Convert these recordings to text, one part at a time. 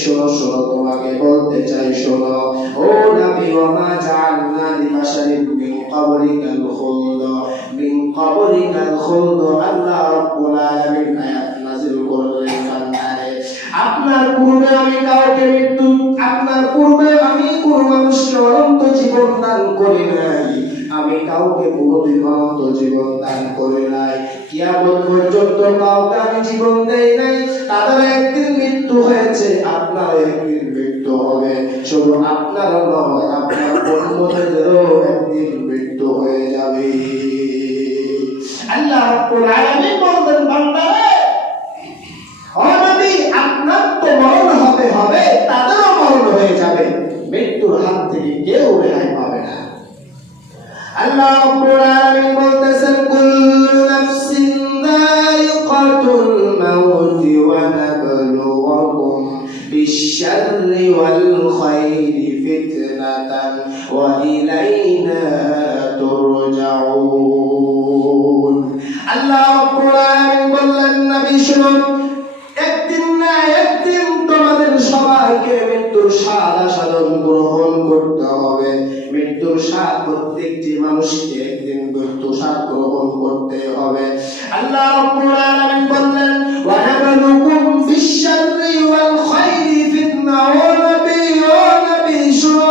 শোনো শোনো তোমাকে বলতে চাই শোনো ও নবী ওয়া মা জাআলনা লিবাশারিন মিন ক্বাবলিকাল খুলদ আল্লাহ রাব্বুল আলামিন আয়াত নাযিল করলেন বান্দারে আপনার পূর্বে আমি কাউকে মৃত্যু আপনার পূর্বে আমি কোন মানুষকে অনন্ত জীবন দান করি নাই আমি কাউকে কোনদিন অনন্ত জীবন দান করি নাই কিয়ামত পর্যন্ত কাউকে আমি জীবন দেই নাই তাদের একদিন মৃত্যু হয়েছে আপনার একদিন মৃত্যু হবে শুধু আপনার নয় আপনার উম্মতেরও একদিন মৃত্যু হয়ে যাবে আল্লাহ রাব্বুল আলামিন বলেন বান্দারে ও নবী আপনার তো মরণ হবে তাদেরও মরণ হয়ে যাবে মৃত্যুর হাত থেকে কেউ রেহাই পাবে না আল্লাহ রাব্বুল আলামিন বলতেছেন কুল্লু নাফসিন যায়িকাতুল মাউত ওয়া নাবলুকুম বিশ-শাররি ওয়াল খায়রি ফিতনাতান ওয়া ইলাইনা তুরজাউন আল্লাহ রাব্বুল আলামিন বললেন নবী শুনুন একদিন না একদিন তোমাদের সবাইকে মৃত্যুর স্বাদ আস্বাদন গ্রহণ করতে হবে মৃত্যুর স্বাদ প্রত্যেকটি মানুষকে একদিন মৃত্যুর স্বাদ গ্রহণ করতে হবে আল্লাহ রাব্বুল আলামিন বললেন ওয়া নাবলুকুম বিশ-শাররি ওয়াল খায়রি ফিতনা ও নবী শুনো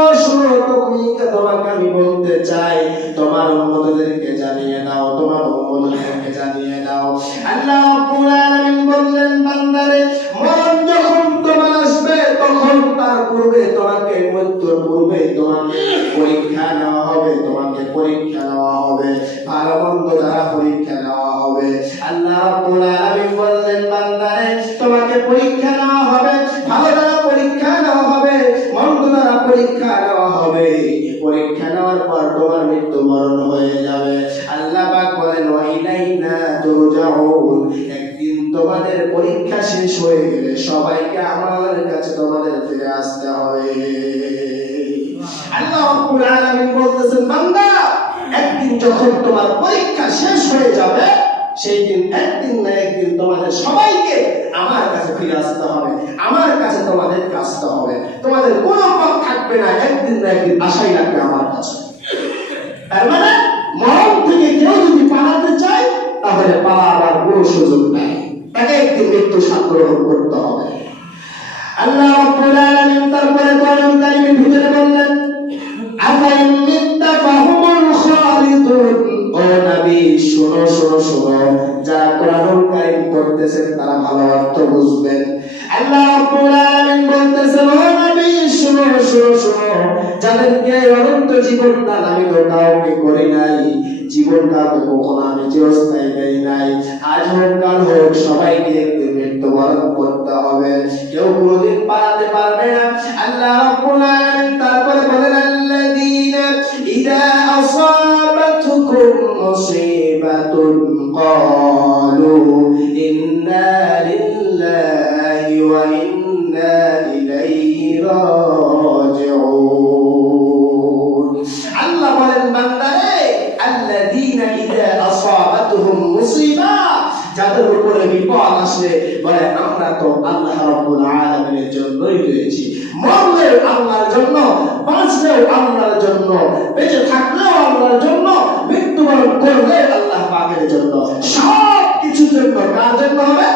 তোমাকে আমি বলতে চাই তোমার উম্মতদেরকে জানিয়ে দাও তোমার উম্মতদেরকে জানিয়ে দাও আল্লাহ রাব্বুল আলামিন বললেন বান্দারে মরণ যখন তোমার আসবে তখন তার পূর্বে তোমাকে মৃত্যুর পূর্বে তোমাকে পরীক্ষা নেওয়া হবে ভালো মন্দ দ্বারা পরীক্ষা নেওয়া হবে আল্লাহ রাব্বুল আলামিন বললেন বান্দারে তোমাকে পরীক্ষা নেওয়া হবে ভালো দ্বারা পরীক্ষা নেওয়া হবে মন্দ দ্বারা পরীক্ষা নেওয়া হবে পরীক্ষা নেওয়ার পর তোমার মৃত্যুবরণ হয়ে যাবে আল্লাহ পাক বলেন ওয়া ইলাইনা তুরজাউন একদিন তোমাদের পরীক্ষা শেষ হয়ে গেলে সবাইকে আমার কাছে তোমাদের ফিরে আসতে হবে আল্লাহ রাব্বুল আলামিন বলতেছেন বান্দা একদিন যখন তোমার পরীক্ষা শেষ হয়ে যাবে সেই দিন একদিন না একদিন তোমাদের সবাইকে আমার কাছে ফিরে আসতে হবে আমার কাছে তোমাদের আসতে হবে তোমাদের কোনো পথ থাকবে না একদিন না একদিন আশাই লাগবে আমার কাছে তার মানে মরণ থেকে কেউ যদি পালাতে চায় তাহলে পালাবার কোনো সুযোগ নাই তাকে একদিন মৃত্যু স্বাদ গ্রহণ করতে হবে আল্লাহ রাব্বুল আলামিন তারপরে কোরআন কারীমের ভিতরে বললেন আফাইন মিত্তাফাহুমুল খালিদুন ও নবী শুনো যারা কোরআনুল কারীম পড়তেছেন তারা ভালো অর্থ বুঝবেন আল্লাহ রাব্বুল আলামিন বলতেছেন ও নবী শুনো যাদেরকে অনন্ত জীবন দান আমি তো কাউকে করি নাই জীবনটা তো কখনো আমি চিরস্থায়ী দেই নাই আজ হোক কাল হোক সবাইকে একদিন মৃত্যুবরণ করতে হবে কেউ কোনোদিন পালাতে পারবে না আল্লাহ রাব্বুল আলামিন তারপরে বলেন আল্লাযীনা ইযা আসাবাতহুম মুসিবাতুন ক্বালু ইন্না লিল্লাহি ওয়া ইন্না ইলাইহি রাজিউন আল্লাহ বলেন বান্দারে আল্লাযীনা ইযা আসাবাতহুম মুসিবা যাদের উপরে বিপদ আসলে বলে আমরা তো আল্লাহ রাব্বুল আলামিনের জন্যই রয়েছি মরলেও আল্লাহর জন্য বাঁচলেও আল্লাহর জন্য বেঁচে থাকলেও আল্লাহর জন্য মৃত্যুবরণ করলে আল্লাহ পাকের জন্য সব কিছুর জন্য কার জন্য হবে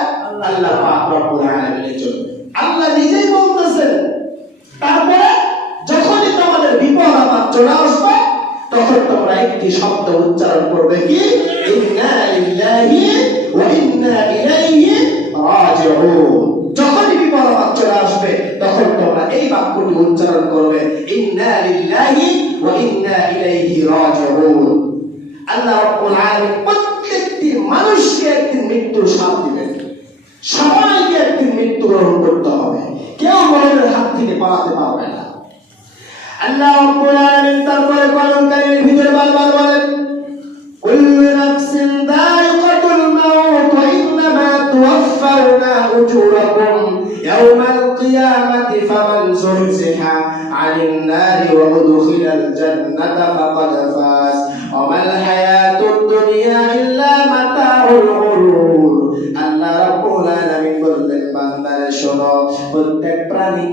আল্লাহ পাক রব্বুল আলামিনের জন্য আল্লাহ নিজেই বলতেছেন তারপরে যখনই তোমাদের বিপদ আপদ চলে আসবে তখন তোমরা একটি শব্দ উচ্চারণ করবে কি ইন্না লিল্লাহি ওয়া ইন্না ইলাইহি রাজিউন যখনই বিপদ আপদ চলে আসবে তখন তোমরা এই বাক্যটি উচ্চারণ করবে ইন্না লিল্লাহি ওয়া ইন্না ইলাইহি রাজিউন আল্লাহ রাব্বুল আলামিন প্রত্যেকটি মানুষকে একদিন মৃত্যুর স্বাদ দিবেন সবাইকে একদিন মৃত্যুবরণ করতে হবে কেউ মরণের হাত থেকে পালাতে পারবে না আল্লাহ রাব্বুল আলামিন তারপরে কোরআন কারীমের ভিতরে বারবার বলেন কুল্লু নাফসিন যায়িকাতুল মাউত ওয়া ইন্নামা তুওয়াফাউনা উজুরাকুম ইয়াওমাল কিয়ামাতি ফামান যুহজিহা আনিন নারি ওয়া উদখিলাল জান্নাতা ফাকাদ ফাজ ওয়া মাল হায়াতুদ দুনিয়া ইল্লা মাতাউল গুরুর আল্লাহ রাব্বুল আলামিন বলেন বান্দারে শোনো প্রত্যেক প্রাণীকে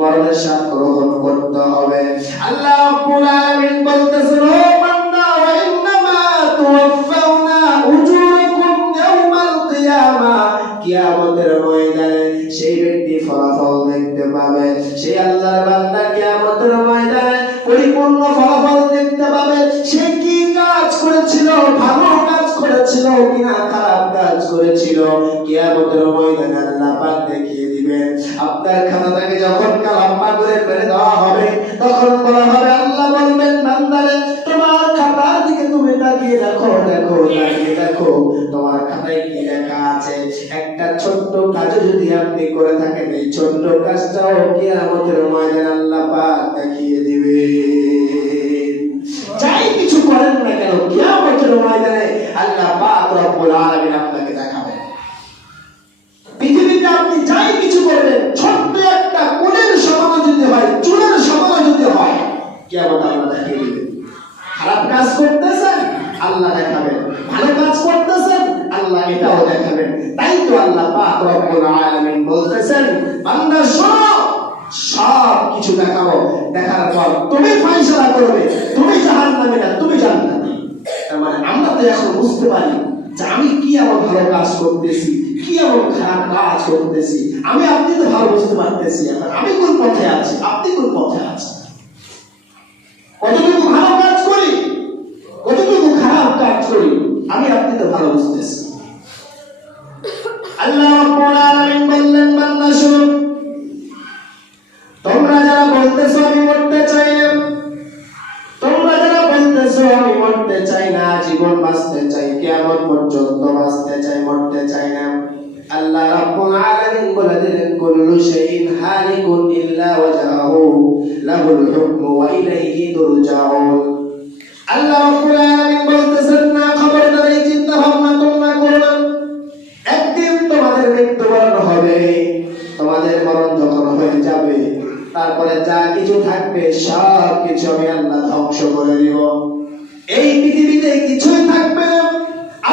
মরণের স্বাদ গ্রহণ করতে হবে। আল্লাহ রাব্বুল আলামিন বলতেছেন, ও বান্দা, ওয়া ইন্নামা তুওয়াফাউনা উজুরাকুম ইয়াওমাল কিয়ামাহ, কিয়ামতের ময়দানে সেই ব্যক্তি ফলাফল দেখতে পাবে, সেই আল্লাহর বান্দা কিয়ামতের ময়দানে পরিপূর্ণ ফলাফল দেখতে পাবে। সে কি কাজ করেছিল, ভালো কাজ করেছিল কিনা খারাপ কাজ করেছিল, কিয়ামতের ময়দানে আল্লাহ পাক দেখিয়ে দিবেন। আপনার খাতাটাকে যখন কালাম্মা করে ফেলে দেওয়া হবে, তখন বলা হবে, আল্লাহ বলবেন, বান্দারে তোমার খাতার দিকে তুমি তাকিয়ে দেখো, তাকিয়ে দেখো তোমার খাতায় কি লেখা আছে। একটা ছোট্ট কাজ যদি আপনি করে থাকেন, এই ছোট্ট কাজটাও কিয়ামতের ময়দানে আল্লাহ পাক দেখিয়ে দিবে। যাই কিছু করেন না কেন, কিয়ামতের ময়দানে আল্লাহ পাক রব্বুল আলামিন আপনাকে দেখাবেন। পৃথিবীতে আপনি যাই কিছু করবেন, ছোট্ট একটা কোলের সমান যদি হয়, চুলের সমান যদি হয়, কিয়ামত আল্লাহ দেখিয়ে দিবেন। খারাপ কাজ করতেছেন, আল্লাহ দেখাবেন। ভালো কাজ করতেছেন, আল্লাহ এটাও দেখাবেন। তাই তো আল্লাহ পাক রব্বুল আলামিন বলতেছেন, বান্দা শোনো, সব কিছু দেখাবো, দেখার পর তুমি ফয়সালা করবে, তুমি জাহান্নামী না তুমি জান্নাতি। তার মানে আমরা তো এখন বুঝতে পারি যে আমি কি এমন ভালো কাজ করতেছি, কি এমন খারাপ কাজ করতেছি। আমি আপনি তো ভালো বুঝতে পারতেছি এখন আমি কোন পথে আছি, আপনি কোন পথে আছেন। কতটুকু ভালো কাজ করি, কতটুকু খারাপ কাজ করি, আমি আপনি তো ভালো বুঝতেছি। আল্লাহ রাব্বুল আলামিন বললেন, বান্দা শোনো, তোমরা যারা বলতেছো আমি মরতে চাই না, তোমরা যারা বলতেছো আমি মরতে চাই না, জীবন বাঁচতে চাই, কিয়ামত পর্যন্ত বাঁচতে চাই, মরতে চাই না, আল্লাহ রাব্বুল আলামিন বলে দিলেন, কুল্লু শাইইন হালিকুন ইল্লা ওয়াজহাহু লাহুল হুকমু ওয়া ইলাইহি তুরজাউন। আল্লাহ রাব্বুল আলামিন বলতেছেন, না খবরদার এই চিন্তা ভাবনা তোমরা করো না। একদিন তোমাদের মৃত্যুবরণ হবে, তোমাদের মরণ যখন হয়ে যাবে, তারপরে যা কিছু থাকবে সব কিছু আমি আল্লাহ ধ্বংস করে দিব। এই পৃথিবীতে কিছুই থাকবে না।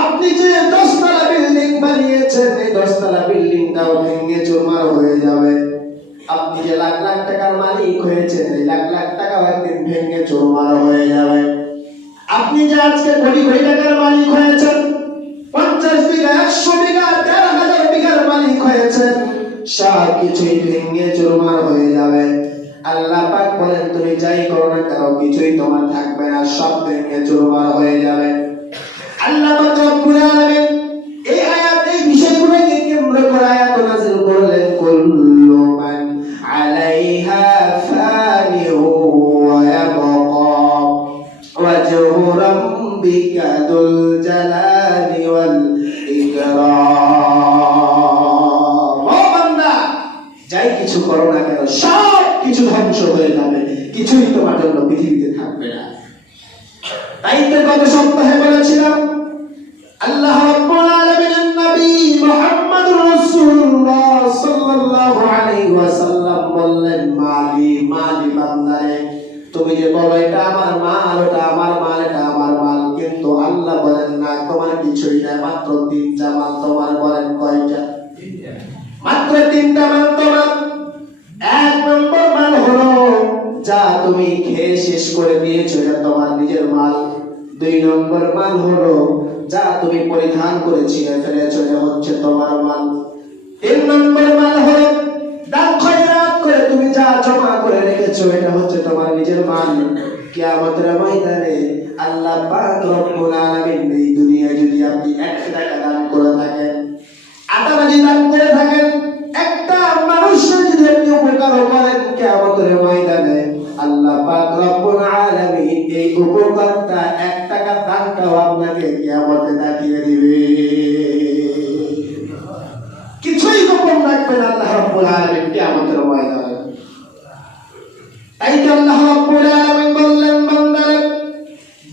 আপনি যে 10 তলা বিল্ডিং বানিয়েছেন, এই 10 তলা বিল্ডিংটাও ভেঙে চুরমার হয়ে যাবে। আপনি যে লাখ লাখ টাকার মালিক হয়েছেন, এই লাখ লাখ টাকাও একদিন ভেঙে চুরমার হয়ে যাবে। আপনি যে আজকে কোটি কোটি টাকার মালিক হয়েছেন, 50 বিঘা 100 বিঘা 1,500 বিঘার মালিক হয়েছেন, সব কিছুই ভেঙে চুরমার হয়ে যাবে। আল্লাহ পাক বলেন, তুমি যাই করো না কেন কিছুই তোমার থাকবে না, সব ভেঙে চুরমার হয়ে যাবে। আল্লাহ পাক রব্বুল আলামিন এই আয়াত, এই বিষয়গুলোকে কেন্দ্র করে আয়াত নাযিল করলেন, কুল্লু মান আলাইহা ফানিউ ওয়া ইয়াবকা ওয়াজহু রাব্বিকা যুল জালালি ওয়াল ইকরাম। ও বান্দা, যাই কিছু করো না কেন সব কিছু ধ্বংস হয়ে যাবে, কিছুই তোমার জন্য পৃথিবীতে থাকবে না। তাই তো গত সপ্তাহে বলেছিলাম, আল্লাহ রাব্বুল আলামিনের নবী মুহাম্মদুর রাসূলুল্লাহ সাল্লাল্লাহু আলাইহি ওয়াসাল্লাম বললেন, মালি মালি বান্দারে, তুমি যে বলো এটা আমার মাল, ওটা আমার মাল, এটা আমার মাল, কিন্তু আল্লাহ বলেন না তোমার কিছুই না, মাত্র 3টা মাল তোমার। বলেন কয়টা? মাত্র 3টা মাল তোমার। 1 নম্বর মাল হলো যা তুমি খেয়ে শেষ করে দিয়েছো, এটা তোমার নিজের মাল। 2 নম্বর মাল হলো যা তুমি পরিধান করে ছিঁড়ে ফেলেছো, এটা হচ্ছে তোমার মাল। 3 নম্বর মাল হলো দান খয়রাত করে তুমি যা জমা করে রেখেছো, এটা হচ্ছে তোমার নিজের মাল। কিয়ামতের ময়দানে আল্লাহ পাক রব্বুল আলামিন এই দুনিয়ায় যদি আপনি 1 টাকা দান করে থাকেন, আটাবাজি দান করে থাকেন, একটা মানুষের যদি আপনি উপকার করেন, কিয়ামতের ময়দানে আল্লাহ পাক রব্বুল আলামিন এই উপকারটা 1 টাকা দানটাও আপনাকে কিয়ামতে দেখিয়ে দিবে। কিছুই গোপন রাখবেন আল্লাহ রাব্বুল আলামিন কিয়ামতের ময়দানে। তাই তো আল্লাহ রাব্বুল আলামিন বললেন, বান্দারে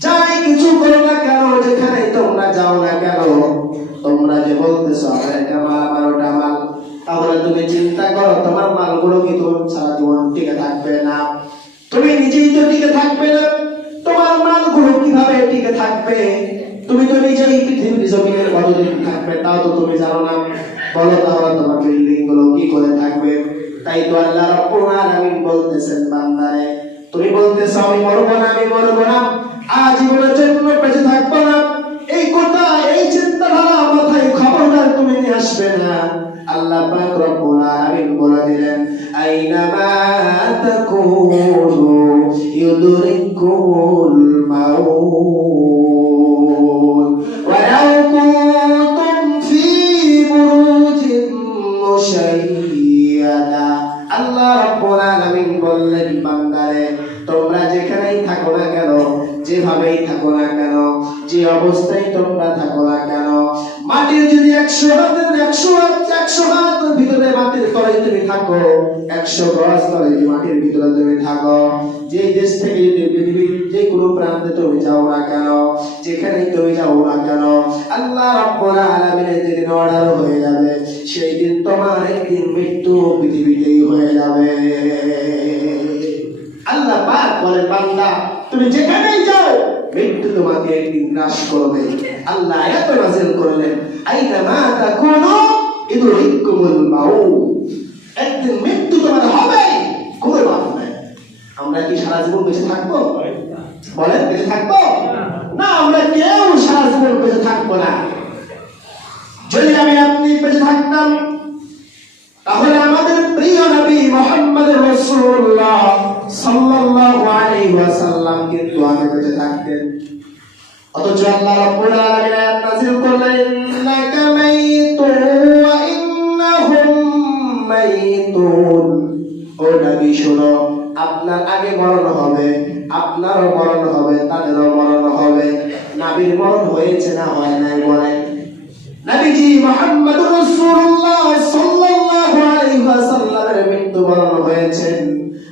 যাই কিছু করো না কেন, যেখানে তোমরা যাও না কেন, তোমরা যে বলতেছো আমার এটা মাল, আমার ওটা মাল, তাহলে তুমি চিন্তা করো তোমার মালগুলো কি তোমার সারা জীবন টিকে থাকবে না? তুমি নিজেই তো টিকে থাকবে না, তোমার মালগুলো কিভাবে টিকে থাকবে? তুমি তো নিজেই পৃথিবীর জমিনের কতদিন থাকবে তাও তো তুমি জানো না। বলো তাহলে তোমার বিল্ডিং গুলো কি করে থাকবে? তাই তো আল্লাহ রাব্বুল আলামিন বলতেছেন বান্দারে তুমি বলতেছো আমি মরবো না আজীবনের জন্য বেঁচে থাকবো না, এই কথা এই চিন্তাধারা মাথায় খবরদার তুমি নিয়ে আসবে না। আল্লাহ পাক রব্বুল আলামিন বলে দিলেন আইনামা তাকুনু ইউদরিকুল মাউত ওয়ালাউ কুনতুম ফি বুরুজিন মুশাইয়াদা। আল্লাহ রাব্বুল আলামিন বললেন বান্দারে তোমরা যেখানেই থাকো না কেন, যেভাবেই থাকো না কেন, যে অবস্থায় তোমরা থাকো না কেন, মাটির যদি 100 হাত ভিতরে মাটির তলে তুমি থাকো, 100 গজ তলে মাটির ভিতরে তুমি থাকো, যে দেশ থেকে পৃথিবীর যে কোনো প্রান্তে তুমি যাও না কেন, যেখানেই তুমি যাও না কেন, আল্লাহ রাব্বুল আলামিনের যেদিন অর্ডার হয়ে যাবে সেই দিন তোমার একদিন মৃত্যু পৃথিবীতেই হয়ে যাবে। আল্লাহ পাক বলে বান্দা তুমি যেখানেই যাও মৃত্যু তোমাকে একদিন গ্রাস করবে। আল্লাহ আয়াত নাযিল করলেন আইনামা তাকুনু ইদরিকুমুল মাউত, একদিন মৃত্যু তোমার হবে, কোনো বাদ নাই। আমরা কি সারা জীবন বেঁচে থাকবো? বলেন বেঁচে থাকবো না, আমরা কেউ সারা জীবন বেঁচে থাকবো না। যদি আমি আপনি বেঁচে থাকতাম তাহলে আমাদের প্রিয় নবী মুহাম্মদ রাসূলুল্লাহ সাল্লাল্লাহু আলাইহি ওয়াসাল্লাম কিন্তু আগে বেঁচে থাকতেন। অথচ আল্লাহ রাব্বুল আলামিন আয়াত নাযিল করলেন ইন্নাকা মাইতুন ওয়া ইন্নাহুম মাইতুন। ও নবী শুনো, আপনার আগে মরণ হবে, আপনারও মরণ হবে, তাদেরও মরণ হবে। নবীর মরণ হয়েছে না হয় নাই বলেন? নবীজি মুহাম্মদুর রাসূলুল্লাহ সাল্লাল্লাহু আলাইহি ওয়াসাল্লামের মৃত্যুবরণ হয়েছেন।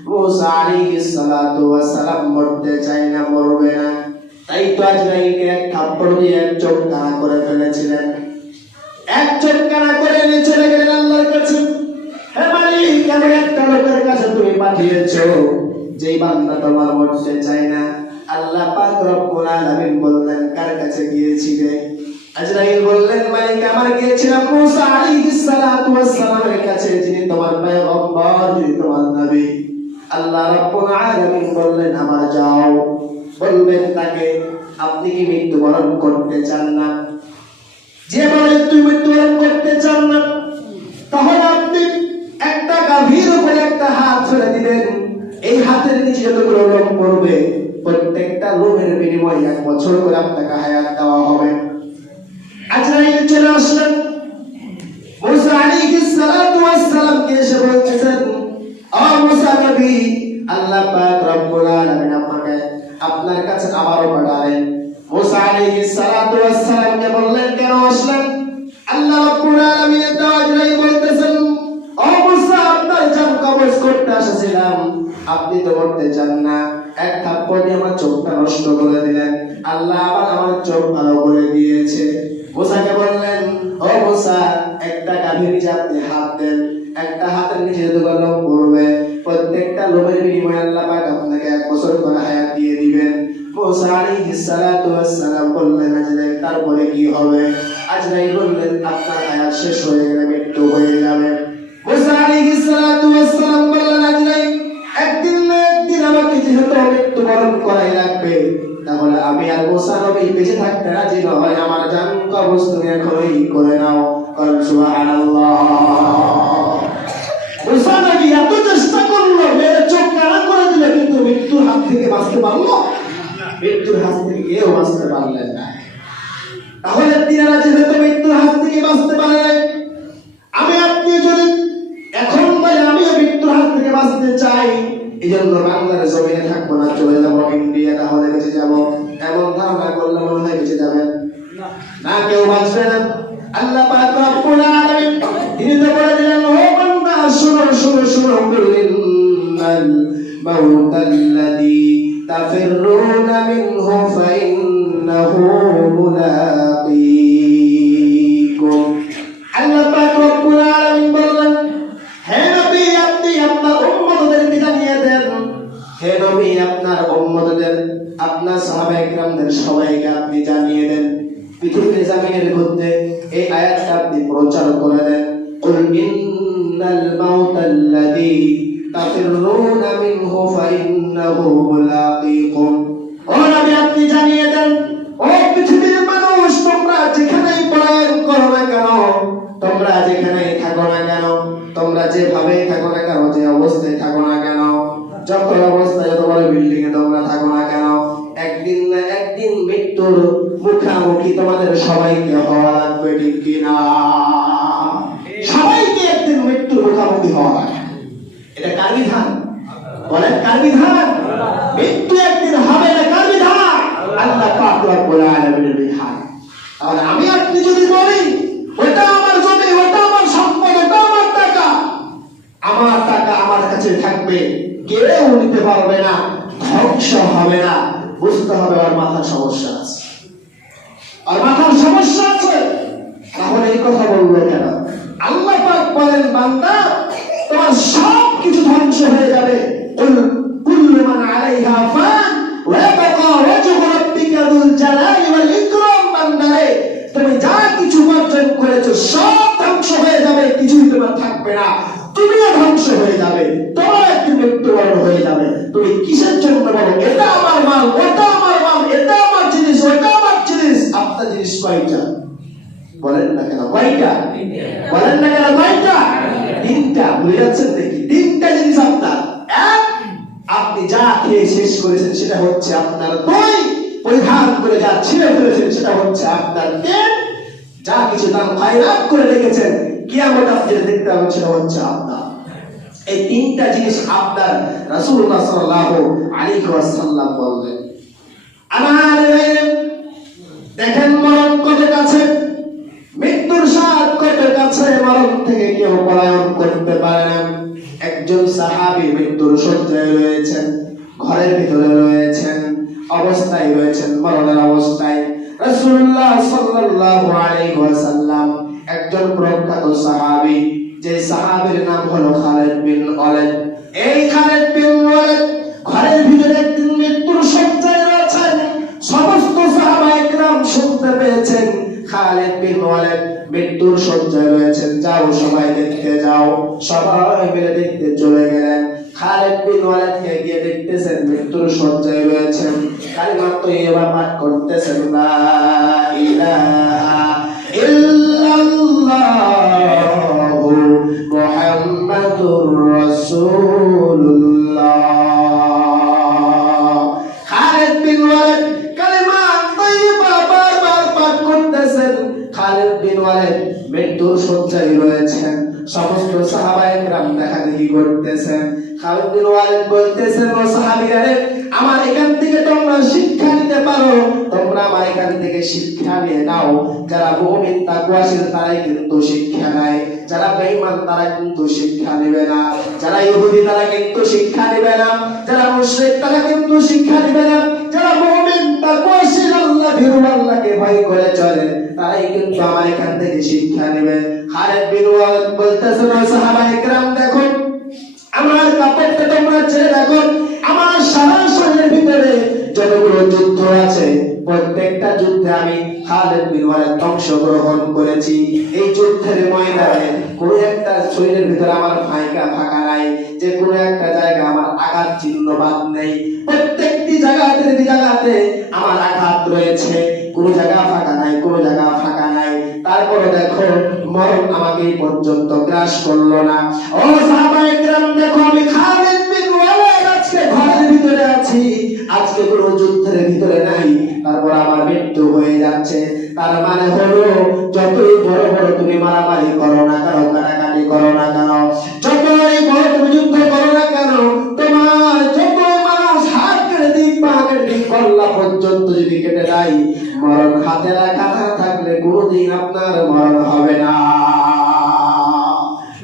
মুসা আলাইহিস সালাতু ওয়াস সালাম মরতে চায় না, মরবে না, তাই তো আজরাইলকে এক থাপ্পড় দিয়ে এক চোখ কানা করে ফেলেছিলেন। এক চোখ কানা করে নিয়ে চলে গেলেন আল্লাহর কাছে। হে মালিক, এমন একটা লোকের কাছে তুমি পাঠিয়েছো যেই বান্দা তোমার মরতে চায় না। আল্লাহ পাক রব্বুল আলামিন বললেন কার কাছে গিয়েছিলে? আজরাইল বললেন মালিক আমার গিয়েছিলাম মুসা আলাইহিস সালাতু ওয়াস সালামের কাছে, যিনি তোমার পয়গম্বর, যিনি তোমার নবী। আল্লাহ রাব্বুল আলামিন বললেন আমার যাও, বলবেন তাকে আপনি কি মৃত্যুবরণ করতে চান না? যে বলে তুই মৃত্যুবরণ করতে চান না, তাহলে আপনি একটা গাভীর উপরে একটা হাত ফেলে দিবেন। এই হাতের নিচে যতগুলো লোম পড়বে প্রত্যেকটা লোমের বিনিময়ে 1 বছর করে আপনাকে হায়াত দেওয়া হবে। আজরাইল চলে আসলেন মুসা আলাইহিস সালাতু ওয়াস সালামকে এসে বলতেছেন ও মুসা নবী, আল্লাহ পাক রব্বুল আলামিন আপনাকে আপনার কাছে আবারও পাঠালেন। মুসা আলাইহিস সালাতু ওয়াস সালামকে বললেন কেন আসলেন? আল্লাহ রাব্বুল আলামিন আজরাইল বলতেছেন ও মুসা, আপনার জান কবজ করতে এসেছিলাম, আপনি তো করতে চান না, এক থাপ্পড় দিয়ে আমার চোখটা নষ্ট করে দিলেন। আল্লাহ আবার আমার চোখ ভালো করে দিয়েছে। মুসাকে বললেন ও মুসা, একটা গাভীর নিচে আপনি হাত দেন, একটা হাতের নিচে যতগুলো লোম পড়বে প্রত্যেকটা লোমের বিনিময়ে আল্লাহ পাক আপনাকে 1 বছর করে হায়াত দিয়ে দিবেন। মুসা আলাইহিস সালাতু ওয়াস সালাম বললেন আজরাইল তারপরে কি হবে? আজরাইল বললেন আপনার হায়াত শেষ হয়ে গেলে মৃত্যু হয়ে যাবে। মুসা আলাইহিস সালাতু ওয়াস সালাম বললেন আজরাইল একদিন না একদিন আমাকে যেহেতু মৃত্যুবরণ করাই লাগবে, তাহলে আমি আর মুসা নবী বেঁচে থাকতে রাজি নয়, আমার জান কবজ তুমি এখনই করে নাও। কারণ সুবহানাল্লাহ, মুসা নবী এত চেষ্টা করলো, মেরে চোখ কানা করে দিল, কিন্তু মৃত্যুর হাত থেকে বাঁচতে পারলো? মৃত্যুর হাত থেকে কেউ বাঁচতে পারলেন না। তাহলে তিনারা যেহেতু মৃত্যুর হাত থেকে বাঁচতে পারে নাই, আমি আপনি যদি এখন বলে আমিও মৃত্যুর হাত থেকে বাঁচতে চাই, এই জন্য বাংলার জমিনে থাকবো না, চলে যাবো ইন্ডিয়া, তাহলে বেঁচে যাবো, এমন ধারণা করলে মনে হয় বেঁচে যাবেন না, কেউ বাঁচবে না। আল্লাহ পাক রব্বুল আলামিন তিনি তো বলে দিলেন ও বান্দা শুনো শুনো শুনো, ইন্নাল মাউতাল্লাযী তাফিররুনা মিনহু ফাইন্নাহু মুলাকীকুম। আল্লাহ পাক রব্বুল আলামিন বললেন হে নবী আপনি আপনার উম্মতদেরকে জানিয়ে দেন, হে নবী আপনার উম্মতদের, আপনার সাহাবায়ে কিরামদের সবাইকে আপনি জানিয়ে দেন, পৃথিবীর জমিনের মধ্যে এই আয়াতটা আপনি প্রচার করে দেন। কুল ইন্নাল মাউতাল্লাযী তাফিররুনা মিনহু ফাইন্নাহু মুলাকীকুম। ও নবী, আপনি জানিয়ে দেন, ও পৃথিবীর মানুষ, তোমরা যেখানেই পলায়ন করো না কেন, তোমরা যেখানেই থাকো না কেন, তোমরা যেভাবে থাকো না কেন, যে অবস্থায় থাকো না কেন, যত অবস্থায়, যত বড় বিল্ডিং এ তোমরা থাকো না কেন, একদিন না একদিন মৃত্যুর মুখোমুখি তোমাদের সবাইকে হওয়া লাগবে, ঠিক কিনা? সবাইকে একদিন মৃত্যুর মুখোমুখি হওয়া লাগবে। এটা কার বিধান? বলেন, কার বিধান? মৃত্যু একদিন হবে, না কার বিধান? আল্লাহ পাক রব্বুল আলামিনের বিধান। আর আমি আপনি যদি বলি ওটা আমার জমি, ওটা আমার সম্পদ, ওটা আমার টাকা, আমার কাছে থাকবে, কেউ নিতে পারবে না, ধ্বংস হবে না, বুঝতে হবে আর মাথার সমস্যা আছে, আর মাথার সমস্যা আছে। তাহলে এই কথা বললো কেন? আল্লাহ পাক বলেন, বান্দা, তোমার সব কিছু ধ্বংস হয়ে যাবে। কুল্লু মান আলাইহা ফান ওয়া ইয়াবকা ওয়াজহু রাব্বিকা যুল জালালি ওয়াল ইকরাম। বান্দারে, তুমি যা কিছু অর্জন করেছো সব ধ্বংস হয়ে যাবে, কিছুই তোমার থাকবে না, তুমিও ধ্বংস হয়ে যাবে, তোমার একদিন মৃত্যুবরণ হয়ে যাবে। তুমি কিসের জন্য বলো এটা আমার মাল, ওটা আমার মাল, এটা আমার জিনিস, ওটা আমার জিনিস? আপনার জিনিস কয়টা? বলেন না কেন কয়টা? বলেন না কেন কয়টা? তিনটা। ভুলে যাচ্ছেন দেখি? তিনটা জিনিস আপনার। এক, আপনি যা খেয়ে শেষ করেছেন সেটা হচ্ছে আপনার। দুই, পরিধান করে যা ছিঁড়ে ফেলেছেন সেটা হচ্ছে আপনার। তিন, যা কিছু দাম খায়রাত করে রেখেছেন, কিয়ামত আপনি দেখতে পাবেন, সেটা হচ্ছে আপনার। এই তিনটা জিনিস আপনার। রাসূলুল্লাহ সাল্লাল্লাহু আলাইহি ওয়াসাল্লাম বললেন। আমার দেখেন, মরণ কত কাছে, মৃত্যুর স্বাদ কত কাছে, মরণ থেকে কেউ পলায়ন করতে পারে না। একজন সাহাবী মৃত্যুর শয্যায় রয়েছেন, ঘরের ভিতরে রয়েছেন, অবস্থায় রয়েছেন, মরণের অবস্থায়। রাসূলুল্লাহ সাল্লাল্লাহু আলাইহি ওয়াসাল্লাম একজন প্রখ্যাত সাহাবী, যে সাহাবীর নাম হলো খালিদ বিন ওয়ালিদ। এই খালিদ বিন ওয়ালিদ ঘরের ভিতরে একদিন মৃত্যুর শয্যায় রয়েছেন। সমস্ত সাহাবায়ে কেরাম শুনতে পেয়েছেন খালিদ বিন ওয়ালিদ মৃত্যুর শয্যায় রয়েছেন। যাও সবাই দেখতে যাও। সবাই মিলে দেখতে চলে গেলেন। খালিদ বিন ওয়ালিদকে গিয়ে দেখতেছেন মৃত্যুর শয্যায় রয়েছেন। কালিমা তাইয়্যিবা পাঠ করতেছেন, লা ইলাহা ইল্লাল্লাহু মুহাম্মাদুর রাসূলুল্লাহ। খালিদ বিন ওয়ালিদ কালিমা তাইয়্যিবা বারবার পাঠ করতেছেন। খালিদ বিন ওয়ালিদ মৃত্যুর শয্যায় রয়েছেন। সমস্ত সাহাবায়ে কেরাম দেখাদেখি করতেছেন। খালিদ বিন ওয়ালিদ বলতেছেন, ও সাহাবীরা, আমার এখান থেকে তোমরা শিক্ষা নিতে পারো, তোমরা আমার এখান থেকে শিক্ষা নিয়ে নাও। যারা মুমিন তাকওয়াশীল তারাই কিন্তু শিক্ষা নেয়, যারা বেঈমান তারা কিন্তু শিক্ষা নেবে না, যারা ইহুদি তারা কিন্তু শিক্ষা নেবে না, যারা মুশরিক তারা কিন্তু শিক্ষা নেবে না, যারা মুমিন তাকওয়াশীল আল্লাহ ভীরু আল্লাহকে ভয় করে চলে তারাই কিন্তু আমার এখান থেকে শিক্ষা নেবে। খালিদ বিন ওয়ালিদ বলতেছেন, ও সাহাবায়ে কেরাম, দেখো আমার কাপড়টা তোমরা ছেড়ে দেখো, আমার সারা শরীরের ভিতরে যতগুলো যুদ্ধ আছে প্রত্যেকটা যুদ্ধে আমি খালিদ বিন ওয়ালিদ অংশগ্রহণ করেছি। এই যুদ্ধের ময়দানে কোনো একটা শরীরের ভিতরে আমার ফাঁকা নাই, যে কোনো একটা জায়গা আমার আঘাত চিহ্ন বাদ নেই। প্রত্যেকটি জায়গাতে আমার আঘাত রয়েছে, কোনো জায়গা ফাঁকা নাই, কোনো জায়গা ফাঁকা নাই। তারপরে দেখো মরণ আমাকে এই পর্যন্ত গ্রাস করলো না। ও সাহাবায়ে কেরাম, দেখো আমি খালিদ বিন ওয়ালিদ আজকে ঘরের ভিতরে আছি, আজকে কোনো যুদ্ধের ভিতরে নাই, তারপর আমার মৃত্যু হয়ে যাচ্ছে। তার মানে হলো যতই বড় বড় তুমি মারামারি করো না কেন, কাটাকাটি করো না কেন, যতই বড় তুমি যুদ্ধ করো না কেন, তোমার যত মানুষ হাত কেটে দিক পা কেটে দিক কল্লা পর্যন্ত যদি কেটে দেয়, মরণ হাতে রাখা থাকলে কোনোদিন আপনার মরণ হবে না,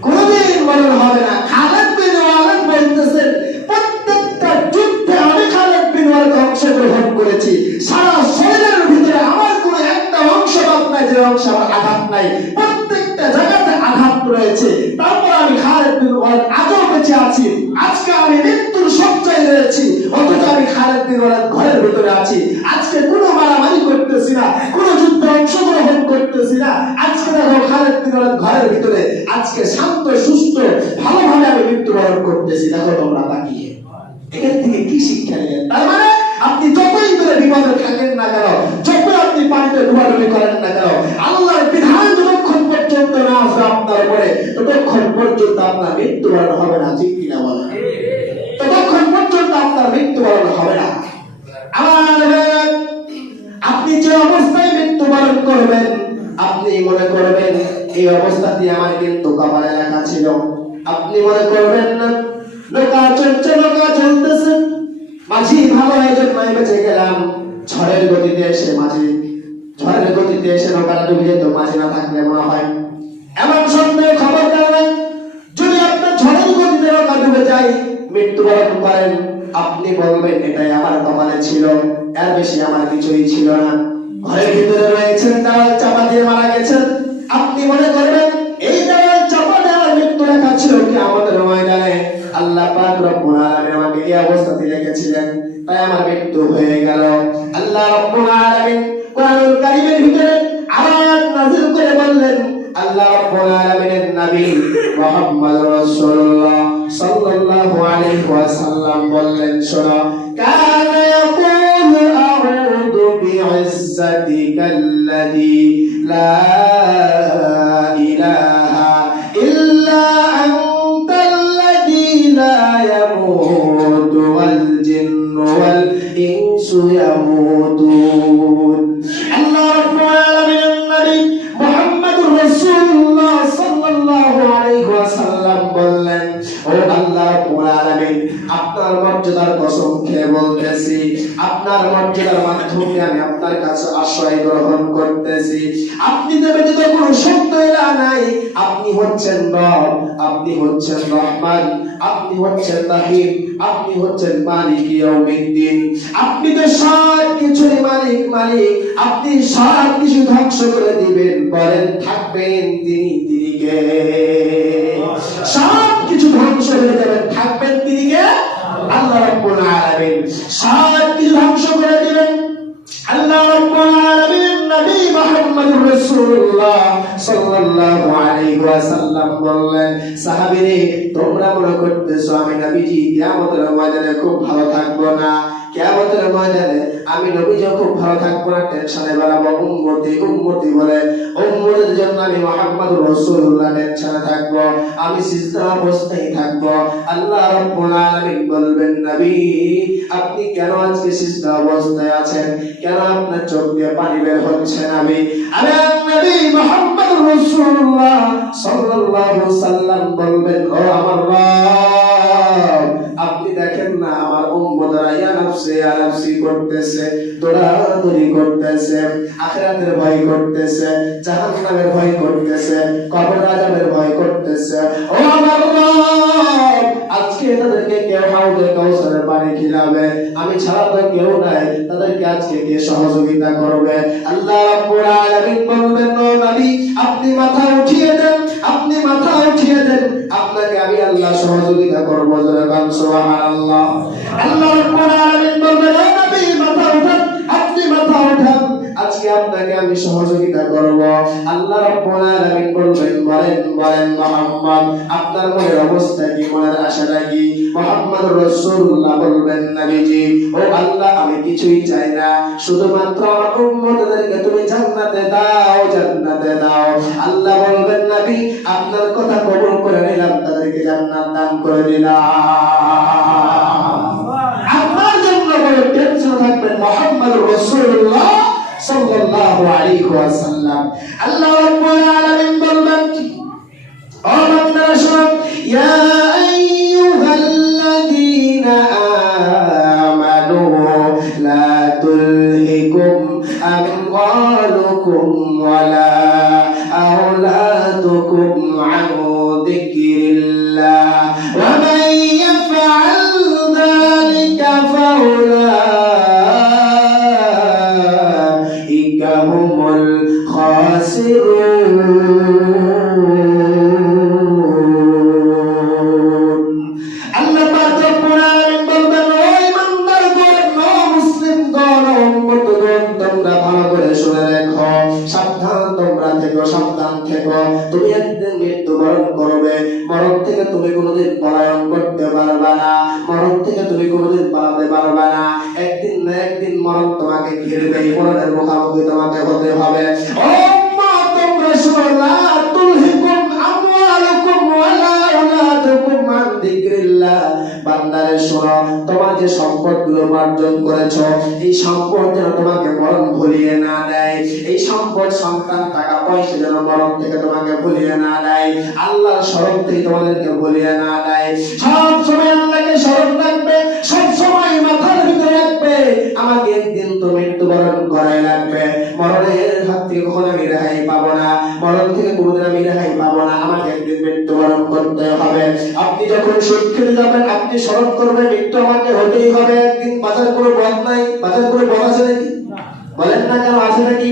কোনোদিন মরণ হবে না। খালিদ বিন ওয়ালিদ বলতেছেন, প্রত্যেকটা যুদ্ধে আমি খালিদ বিন ওয়ালিদ অংশগ্রহণ করেছি, সারা শরীরের ভিতরে আমার কোনো একটা অংশ বাদ নাই যে অংশ আমার আঘাত নাই, প্রত্যেকটা জায়গাতে আঘাত রয়েছে। তারপর আমি খালিদ বিন ওয়ালিদ আজও বেঁচে আছি, আজকে আমি মৃত্যুর শয্যায় রয়েছি, অথচ আমি খালিদ বিন ওয়ালিদ ঘরের ভিতরে আছি। আজকে কোনো মারামারি করতেছি না, কোনো যুদ্ধে অংশগ্রহণ করতেছি না। আজকে দেখো ঘরের ভিতরে আজকে শান্ত সুস্থ ভালোভাবে আমি মৃত্যুবরণ করতেছি। দেখো তোমরা তাকিয়ে এখান থেকে কি শিক্ষা নিলেন? তার মানে আপনি যতই করে বিপদে থাকেন না কেন, যতই আপনি পানিতে ডুবাডুবি করেন না কেন, আল্লাহর বিধান যতক্ষণ পর্যন্ত না আসবে আপনার উপরে, ততক্ষণ পর্যন্ত আপনার মৃত্যুবরণ হবে না। ঠিক কিনা বলেন? ততক্ষণ পর্যন্ত আপনার মৃত্যুবরণ হবে না। আপনি যে অবস্থায় মৃত্যুবরণ করবেন, আপনি মনে করবেন এই অবস্থাতে আমার কিন্তু কপালে লেখা ছিল। আপনি মনে করবেন না লোকা চলতেছে, মাঝি ভালো একজন নয় বেঁচে গেলাম, ঝড়ের গতিতে এসে নৌকাটা ডুবে যেত, মাঝি না থাকলে মনে হয় এমন সন্দেহ খবর কারণে যদি আপনার ঝড়ের গতিতে নৌকা ডুবে যায়, মৃত্যুবরণ করেন, আপনি বলবেন এটাই আমার কপালে ছিল, এর বেশি আমার কিছুই ছিল না। ঘরের ভিতরে রয়েছেন, দেওয়াল চাপা দিয়ে মারা গেছেন, আপনি মনে করবেন এই দেওয়াল চাপা দেওয়ার মৃত্যু লেখা ছিল কি আমাদের ময়দানে, আল্লাহ পাক রব্বুল আলামিন আমাকে এই অবস্থাতে রেখেছিলেন, তাই আমার মৃত্যু হয়ে গেল। আল্লাহ রব্বুল আলামিন কোরআনুল কারীমের ভিতরে আয়াত নাযিল করে বললেন, আল্লাহ রব্বুল আলামিনের নবী মুহাম্মদ রাসূলুল্লাহ সাল্লাল্লাহু আলাইহি ওয়াসাল্লাম বললেন, শোনো, কানা ইয়াকুলু আউযু বিইজ্জাতিকাল্লাযী লা ইলাহা ইল্লা আনতাল্লাযী লা ইয়ামুতু ওয়াল জিন্নু ওয়াল ইনসু ইয়ামুতুন। আল্লাহ রাব্বুল আলামিনের নবী মুহাম্মদুর রাসূলুল্লাহ সাল্লাল্লাহু আলাইহি ওয়াসাল্লাম বললেন, ও আল্লাহ রাব্বুল আলামিন, আপনার মর্যাদার কসম খেয়ে বলতেছি, আপনার মর্যাদার মাধ্যমে আমি আপনার কাছে আশ্রয় গ্রহণ করতেছি। আপনি তো ব্যতীত কোনো সত্য ইলাহ নাই। আপনি হচ্ছেন রব, আপনি হচ্ছেন রহমান, আপনি হচ্ছেন রহিম, আপনি হচ্ছেন মালিক ইয়াউমিদ্দিন। আপনি তো সব কিছুর মালিক। আপনি সব কিছু ধ্বংস করে দিবেন, বলেন থাকবেন তিনি কে? সব কিছু ধ্বংস করে দেবেন, থাকবেন তিনি কে? আল্লাহ রাব্বুল আলামিন। সব কিছু ধ্বংস করে দিবেন আল্লাহ রাব্বুল আলামিন। নবী মুহাম্মদুর রাসূলুল্লাহ সাল্লাল্লাহু আলাইহি ওয়াসাল্লাম বললেন, সাহাবীরে, তোমরা মনে করতেছো আমি নবীজি কিয়ামতের ময়দানে খুব ভালো থাকবো না, কিয়ামতের ময়দানে আমি নবীজি খুব ভালো থাকবো না, টেনশনে বেড়াবো, উম্মতি বলে উম্মতের জন্য আমি মুহাম্মদুর রাসূলুল্লাহ টেনশনে থাকবো, আমি সিজদা অবস্থায় থাকবো। আল্লাহ রাব্বুল আলামিন বলবেন, নবী আপনি কেন আজকে সিজদা অবস্থায় আছেন? কেন আপনার চোখ দিয়ে পানি বের হচ্ছে? নবী মুহাম্মদুর রাসূলুল্লাহ সাল্লাল্লাহু আলাইহি ওয়াসাল্লাম বলবেন, ও আমার রব, আপনি দেখেন না আমার উম্মতরা ইয়া নাফসি করতেছে, দৌড়াদৌড়ি করতেছে, আখিরাতের ভয় করতেছে, জাহান্নামের ভয় করতেছে, কবর আযাবের ভয় করতেছে। ও আমার রব, আজকে তাদেরকে কেউ হাউজে কাউসারের পানি খিলাবে, আমি ছাড়া তো কেউ নাই, তাদেরকে আজকে কে সহযোগিতা করবে? আল্লাহ রাব্বুল আলামিন বলবেন, ও নবী আপনি মাথা উঠিয়ে দেন, আপনাকে আমি আল্লাহ সহযোগিতা করব। সুবহানাল্লাহ। আল্লাহ রাব্বুল আলামিন বলবেন, ও নবী মাথা উঠান, আপনি মাথা উঠান, আজকে আপনাকে আমি সহযোগিতা করব। আল্লাহ রাব্বুল আলামিন বলবেন, বলেন মুহাম্মদ আপনার মনের অবস্থা কি, মনের আশাটা কি? মুহাম্মদুর রাসূলুল্লাহ বলবেন, নবীজি ও আল্লাহ আমি কিছুই চাই না, শুধুমাত্র আমার উম্মতদেরকে তুমি জান্নাতে দাও। আল্লাহ বলবেন, নবী আপনার কথা কবুল করে নিলাম, তাদেরকে জান্নাত দান করে দিলাম। আপনার জন্য বড় টেনশন থাকবেন মুহাম্মদুর রাসূলুল্লাহ সাল্লাল্লাহু আলাইহি ওয়াসাল্লাম। আল্লাহ রাব্বুল আলামিন বলবেন, ও বান্দারা শুনো, ইয়া আইয়ুহাল্লাযীনা আমানু লা তুলহিকুম আমওয়ালুকুম ওয়ালা আওলাদুকুম আন যিকরিল্লাহ ওয়া মান ইয়াফআল যালিকা ফাউলাইকা হুমুল খাসিরুন। আল্লাহ পাক রব্বুল আলামিন বলবেন, ও ইমানদারগণ, ও মুসলিমগণ, ও উম্মতগণ, তোমরা ভালো করে শুনে রাখো, সাবধান সাবধান থেকো, তুমি একদিন মৃত্যুবরণ করবে। মরণ থেকে তুমি কোনোদিন পলায়ন করতে পারবে না, মরণ থেকে তুমি কোনোদিন পালাতে পারবে না। একদিন না একদিন মরণ তোমাকে ঘিরবে, মরণের মুখোমুখি তোমাকে হতে হবে। ও মা, তোমরা শোনো, লা তুলহিকুম আমওয়ালুকুম ওয়ালা আওলাদুকুম আন যিকরিল্লাহ। বান্দারে শোনো, তোমার যে সম্পদগুলো অর্জন করেছো, এই সম্পদ যেন তোমাকে মরণ ভুলিয়ে না দেয়। এই সম্পদ, সন্তান, টাকা পয়সা যেন মরণ থেকে তোমাকে ভুলিয়ে না দেয়, আল্লাহর স্মরণ থেকে তোমাদেরকে ভুলিয়ে না দেয়। সব সময় আল্লাহকে স্মরণ রাখবে, সব সময় মাথার ভিতরে রাখবে, আমাকে একদিন তো মৃত্যুবরণ করাই লাগবে। মরণের হাত থেকে কখনো আমি রেহাই পাবো না, মরণ থেকে কোনোদিন আমি রেহাই পাবো না, আমাকে একদিন মৃত্যুবরণ করতে হবে। আপনি যখন শিক্ষিত যাবেন, আপনি স্মরণ করবেন মৃত্যু আমাকে হতেই হবে একদিন। বাজার কোনো পথ নাই, বাজার কোনো পথ আছে নাকি? বলেন না কেন, আছে নাকি?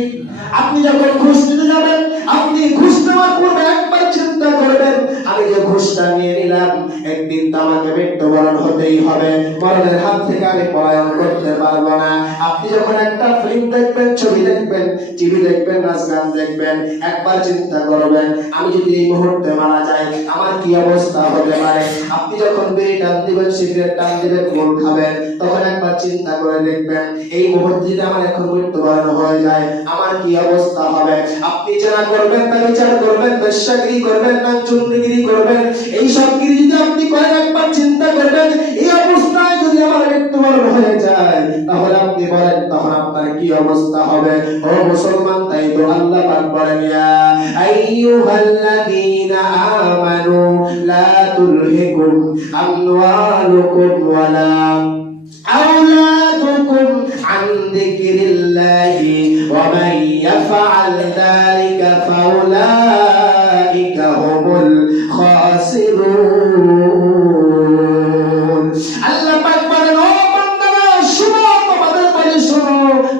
আপনি যখন ঘুষ নিতে যাবেন, আপনি ঘুষ নেওয়ার পূর্বে একবার চিন্তা করবেন, আমি যে ঘুষটা নিয়ে নিলাম, একদিন তো আমাকে মৃত্যুবরণ হতেই হবে, মরণের হাত থেকে আমি পলায়ন করতে পারবো না। আপনি যখন একটা ফিল্ম দেখবেন, ছবি দেখবেন, টিভি দেখবেন, নাচ গান দেখবেন, একবার চিন্তা করবেন, আমি যদি এই মুহূর্তে মারা যাই, আমার কি অবস্থা হতে পারে। আপনি যখন বিড়ি টান দিবেন, সিগারেট টান দিবেন, গোল খাবেন, তখন একবার চিন্তা করে দেখবেন, এই মুহূর্তে যদি আমার এখন মৃত্যুবরণ হয়ে যায়, আমার কি অবস্থা হবে। আপনি যারা করবেন, তা বিচার করবেন, বেশ্যাগিরি করবেন না চুন্নিগিরি করবেন, এই সব গিরি যদি আপনি করেন, একবার চিন্তা করবেন, এই অবস্থায় যদি আমার মৃত্যুবরণ হয়ে যায়, তাহলে আপনি বলেন তখন আপনার কি অবস্থা হবে। ও মুসলমান, তাই তো আল্লাহ পাক বলেন, ইয়া আইয়ুহাল্লাযীনা আমানু লা তুলহিকুম আমওয়ালুকুম ওয়ালা أولادكم عن ذكر الله ومن يفعل ذلك فأولئك هم الخاسرون। আল্লাহ পাক বলেন, ও বান্দারা শুনো, তোমাদের বলি শুনো,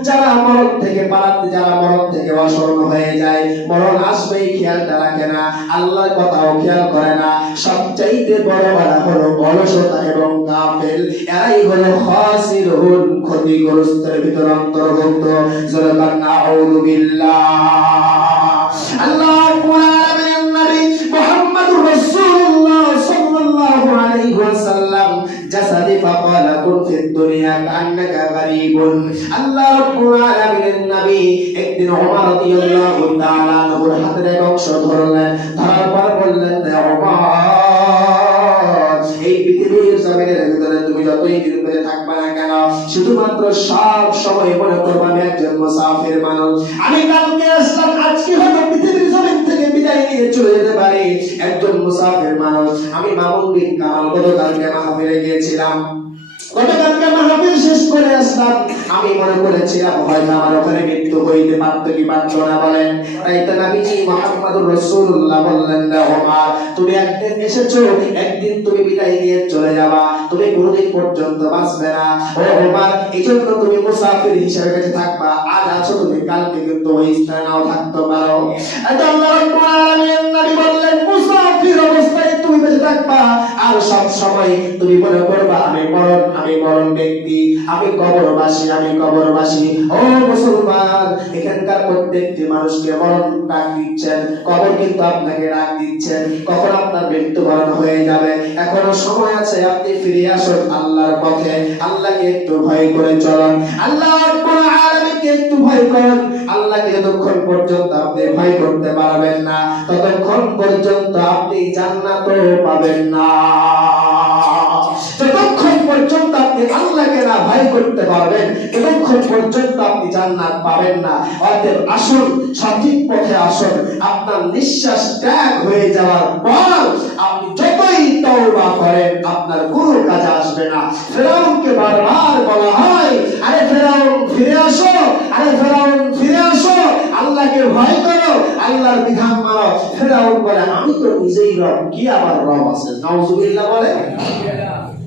যারা মরণ থেকে পালাতে, যারা মরণ থেকে অসরণ হয়ে যায়, মরণ আসবেই খেয়ালটা রাখে না, আল্লাহর কথাও খেয়াল করে না, সবচাইতে বড় বাধা হলো অলসতা এবং গাফেল। এরাই হলো খাসিরুন, ক্ষতিগ্রস্তের ভিতর অন্তর্ভুক্ত। জোরে বলেন আউযু বিল্লাহ। আল্লাহ রাব্বুল আলামিন নবী মুহাম্মদুর রাসূলুল্লাহ সাল্লাল্লাহু আলাইহি ওয়াসাল্লাম জাসাদি ফাকালা কুন ফিদ দুনিয়া কান্নাকা গরীবুন। আল্লাহ রাব্বুল আলামিন নবী একদিন ওমর রাদিয়াল্লাহু তাআলা আনহুর হাতের অংশ ধরলেন, ধরার পর বললেন, ওমর, এই পৃথিবীর জমিনের ভিতরে তুমি যতই দিন বেঁচে থাকবে না কেন, শুধুমাত্র সব সময় মনে করবে আমি একজন মুসাফির মানুষ, আমি কালকে আসলাম, আজকে হয়তো পৃথিবীর জমিন থেকে বিদায় নিয়ে চলে যেতে পারি, একজন মুসাফির মানুষ। আমি মামুন বিন কামাল গতকালকে মাহফিলে গিয়েছিলাম, গতকালকে মাহফিল শেষ করে আসলাম, আমি মনে করেছিলাম হয়তো আমার ওখানে মৃত্যু হইতে পারতো কি পারতো না, বলেন। তাই তো নবীজি মুহাম্মদুর রাসূলুল্লাহ বললেন, ওমর, তুমি একদিন এসেছো, একদিন তুমি বিদায় নিয়ে চলে যাবা, তুমি কোনদিন পর্যন্ত বাঁচবে না। ও ওমর, এইজন্য তুমি মুসাফির হিসেবে বেঁচে থাকবা, আজ আছো তুমি, কালকে কিন্তু ওই স্থানে নাও থাকতে পারো। আল্লাহ রাব্বুল আলামিন নবী বললেন, মুসাফির অবস্থায় তুমি বেঁচে থাকবা, আর সব সময় তুমি মনে করবা আমি মরণ ব্যক্তি, আমি কবরবাসী, আমি কবরবাসী। ও মুসলমান, এখানকার প্রত্যেকটি মানুষকে মরণ ডাক দিচ্ছেন, কবর কিন্তু আপনাকে ডাক দিচ্ছেন, কখন আপনার মৃত্যুবরণ হয়ে যাবে, এখনো সময় আছে, আপনি ফিরে আসুন আল্লাহর পথে, আল্লাহকে একটু ভয় করে চলুন, আল্লাহ রাব্বুল আলামিনকে একটু ভয় করুন। আল্লাহকে যতক্ষণ পর্যন্ত আপনি ভয় করতে পারবেন না, ততক্ষণ পর্যন্ত আপনি জান্নাতও পাবেন না। যতক্ষণ পর্যন্ত আপনি আল্লাহকে না ভয় করতে পারবেন, ততক্ষণ পর্যন্ত আপনি জান্নাত পাবেন না। অতএব আসুন, সঠিক পথে আসুন। আপনার নিঃশ্বাস ত্যাগ হয়ে যাওয়ার পর আপনি যতই তওবা করেন, আপনার কোনো কাজে আসবে না। ফেরাউনকে বারবার বলা হয়, আরে ফেরাউন ফিরে আসো, আরে ফেরাউন ফিরে আসো, আল্লাহকে ভয় করো, আল্লাহর বিধান মানো। ফেরাউন বলে, আমি তো নিজেই রব, কি আবার রব আছে? নাউজুবিল্লাহ বলে।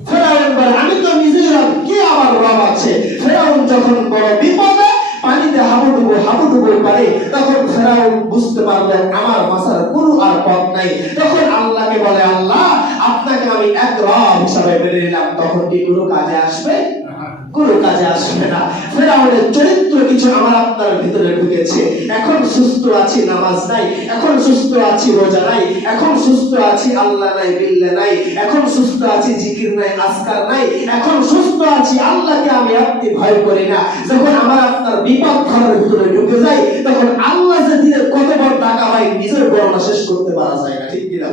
ফেরাউন বলে, আমি তো নিজেই রব, কি আবার রব আছে? ফেরাউন যখন বড় বিপদে, পানিতে হাবুডুবু পারে, তখন ফেরাউন বুঝতে পারলেন আমার বাঁচার কোনো আর পথ নাই। তখন আল্লাহকে বলে, আল্লাহ, আপনাকে আমি এক রব হিসাবে মেনে নিলাম। তখন কি কোনো কাজে আসবে? কোনো কাজে আসবে না। ফেরাউনের চরিত্র কিছু আমার আপনার ভিতরে ঢুকেছে। এখন সুস্থ আছি, নামাজ নাই, এখন সুস্থ আছি, রোজা নাই, এখন সুস্থ আছি, আল্লাহ নাই, বিল্লাহ নাই, এখন সুস্থ আছি, জিকির নাই, আজকার নাই, এখন সুস্থ আছি, আল্লাহকে আমি আপনি ভয় করি না। যখন আমার আপনার বিপদ ঘরের ভিতরে ঢুকে যায়, তখন আল্লাহ যে দিনের কত বড় টাকা ভাই নিজের বর্ণনা শেষ করতে পারা যায় না, ঠিক কিনা?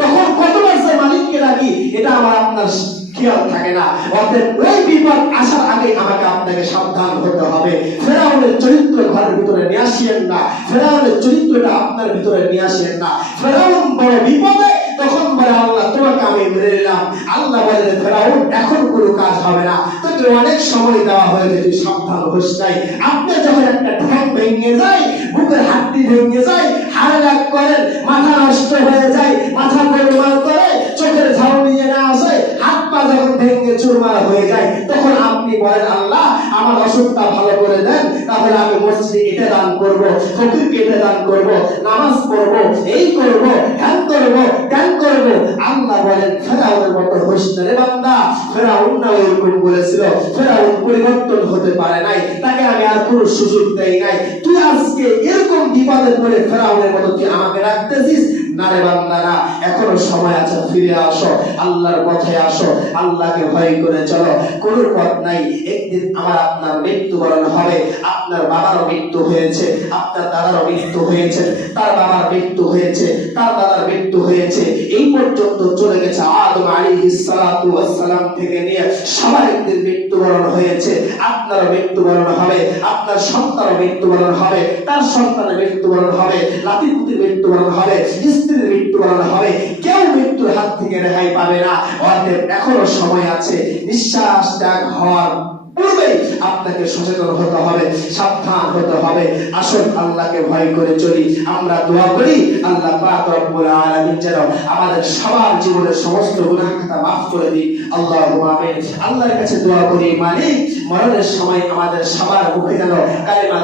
তখন কতবার যে মালিককে ডাকি এটা আমার আপনার খেয়াল থাকে না। অতএব ওই বিপদ আসার আগে আমাকে আপনাকে সাবধান হতে হবে। ফেরাউনের চরিত্র ঘরের ভিতরে নিয়ে আসিয়েন না, ফেরাউনের চরিত্রটা আপনার ভিতরে নিয়ে আসিয়েন না। ফেরাউন বড় বিপদে, তখন বলে আল্লাহ তোমাকে আমি মেনে নিলাম। আল্লাহ বলে ফেরাউন এখন কোনো কাজ হবে না, তোকে অনেক সময় দেওয়া হয়েছে, তুই সাবধান হোস নাই। আপনি যখন একটা ঠ্যাং ভেঙে যায়, বুকের হাড্ডি ভেঙে যায়, হাড় লাগ করেন, মাথা নষ্ট হয়ে যায়, মাথা গোলমাল করে, চোখের ঝাউনি যেন আসে, হাত পা যখন ভেঙে চুরমার হয়ে যায়, তখন আপনি বলেন আল্লাহ আমার অসুখটা ভালো করে দেন, তাহলে আমি মসজিদে এটা দান করব, ফকিরকে এটা দান করব, নামাজ পড়ব, এই করব, ধ্যান করব, ধ্যান করব। আল্লাহ বলেন ফেরাউনের মতো হোস না রে বান্দা। ফেরাউন না এরকম বলেছিল, ফেরাউন পরিবর্তন হতে পারে নাই, তাকে আমি আর কোনো সুযোগ দেই নাই। তুই আজকে এরকম বিপদে পড়ে ফেরাউনের মতো তুই আমাকে রাখতেছিস না রে বান্দা, না, এখনো সময় আছে, ফিরে আসো, আল্লাহর পথে আসো, আল্লাহকে ভয় করে চলো। কোনো পথ নাই, একদিন আমার আপনার মৃত্যুবরণ হবে। আপনার বাবারও মৃত্যু হয়েছে, আপনার দাদারও মৃত্যু হয়েছে, তার বাবার মৃত্যু হয়েছে, তার দাদার মৃত্যু হয়েছে, এই পর্যন্ত চলে গেছে। আদম আলাইহিস সালাতু ওয়াস সালাম থেকে নিয়ে সবার একদিন মৃত্যুবরণ হয়েছে। আপনারও মৃত্যুবরণ হবে, আপনার সন্তানও মৃত্যুবরণ হবে, তার সন্তানের মৃত্যুবরণ হবে, নাতিপুতির মৃত্যুবরণ হবে, স্ত্রীর মৃত্যুবরণ হবে। কেউ মৃত্যুর হাত থেকে রেহাই পাবে না। অতএব এখনো সময় আছে। নিঃশ্বাস ত্যাগ হওয়ার পূর্বে আপনাকে সচেতন হতে হবে, সাবধান হতে হবে। আসুন আল্লাহকে ভয় করে চলি। আমরা দোয়া করি আল্লাহ পাক রব্বুল আলামিন যেন আমাদের সবার জীবনের সমস্ত গুনাহ খাতা মাফ করে দিন। আল্লাহুম্মা আমিন। আল্লাহর কাছে দোয়া করি মালিক মরণের সময় আমাদের সবার মুখে যেন কালেমা